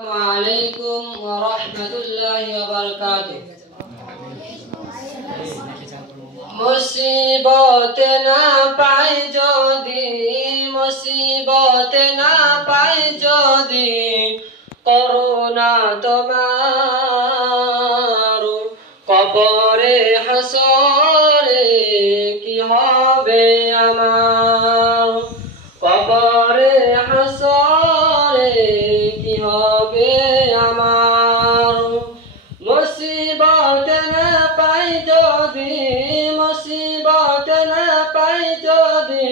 আলাইকুম ওয়া রাহমাতুল্লাহি ওয়া বারাকাতুহু। মুসিবত না পাই যদি, মুসিবত না পাই যদি, করুণা তোমার কবরে হাসরে কি হবে আমার, কবরে হাসরে কি হবে আমার। মুসিবত না পাই যদি, মুসিবত না পাই যদি,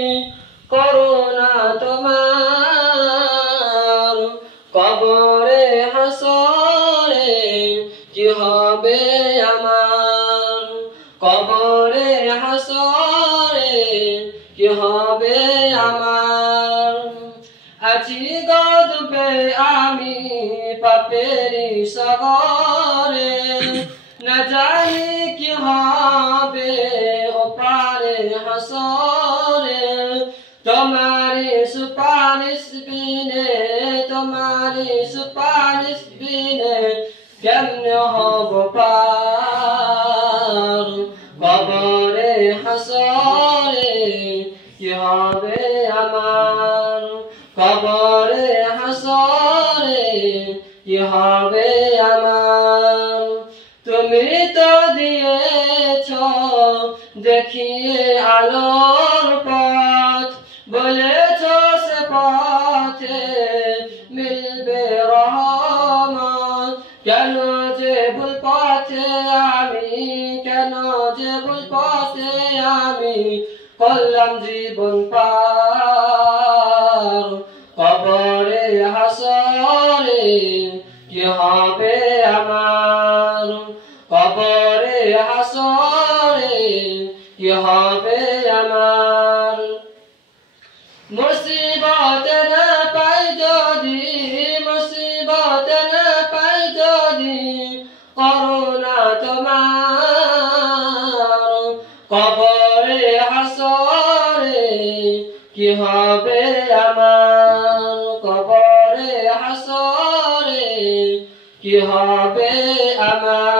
করুণা তোমার কবরে হাসরে কি হবে আমার, কবরে হাসরে কি হবে আমার। আছি গদবে আমি পাপেরি সাগরে, না জানি কি হবে ওপারে হাসরে। তোমারি সুপারিশ বিনে, তোমারি সুপারিশ বিনে কেমনে হব পার, কবরে হাসরে কি হবে আমার, কবরে হাসরে কি হবে আমার। তুমি তো দিয়েছ দেখিয়ে আলোর পথ, বলেছ সে পথে মিলবে রহমত। কেন যে ভুল পথে আমি, কেন যে ভুল পথে আমি করলাম জীবন পার, কবরে হাসরে কি হবে আমার, কবরে হাসরে কি হবে আমার। মুসিবত না পাই যদি, মুসিবত না পাই যদি, করুণা তোমার কবরে হাসরে কি হবে আমার, কবরে হাসরে কি হবে আমার।